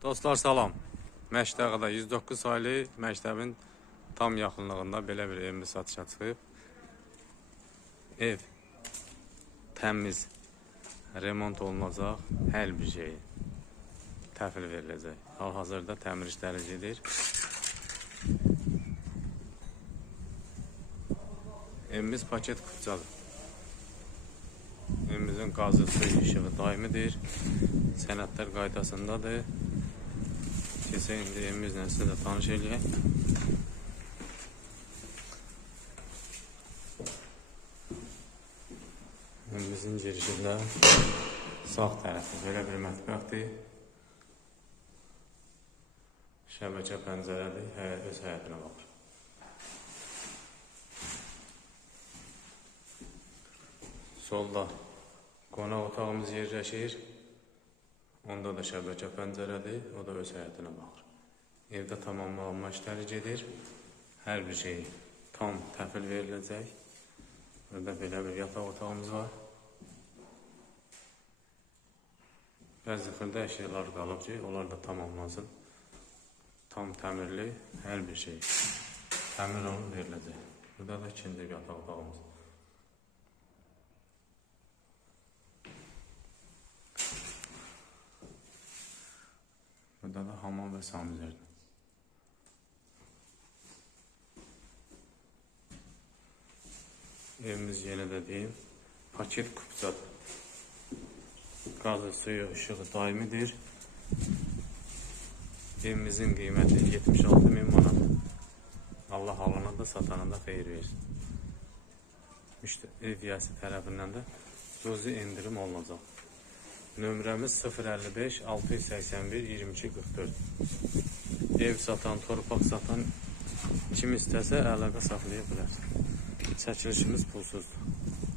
Dostlar salam. Məktəbdə 109 saylı məktəbin tam yaxınlığında belə bir evimiz satışa çıxıb. Ev təmiz, remont olunacaq, hər bir şey təhvil veriləcək. Hal-hazırda təmir işləri gedir. Evimiz paket kupçadır. Evimizin qazı, suyu, işığı daimidir. Sənədlər qaydasındadır. Keçək indi evimizlə sizə də tanış eləyək. Evimizin girişində sağ tərəfi belə bir mətbəxdir. Şəbəkə pəncərədir, öz həyətinə baxır. Solda qonaq otağımız yerləşir. Onda da şəbəkə pəncərədir, o da öz həyətinə baxır. Evdə tamamlanma işləri gedir. Hər bir şey tam təhvil veriləcək. Burada belə bir yataq otağımız var. Bəzi xırda əşyalar qalıb ki, onlar da tamamlansın. Tam təmirli, hər bir şey təmir olunub veriləcək. Burada da ikinci yataq otağımız. Burada da hamam və sanuzerdir. Evimiz yenə də deyim, paket kupçadır. Qazı, suyu, işığı daimidir. Evimizin qiyməti 76.000 manat. Allah alana da satana da xeyir versin. Ev yiyəsi tərəfindən də cüzi indirim olunacaq. Nömrəmiz 055 681 22 44. Ev satan, torpaq satan kim istəsə əlaqə saxlaya bilər. Çəkilişimiz pulsuzdur.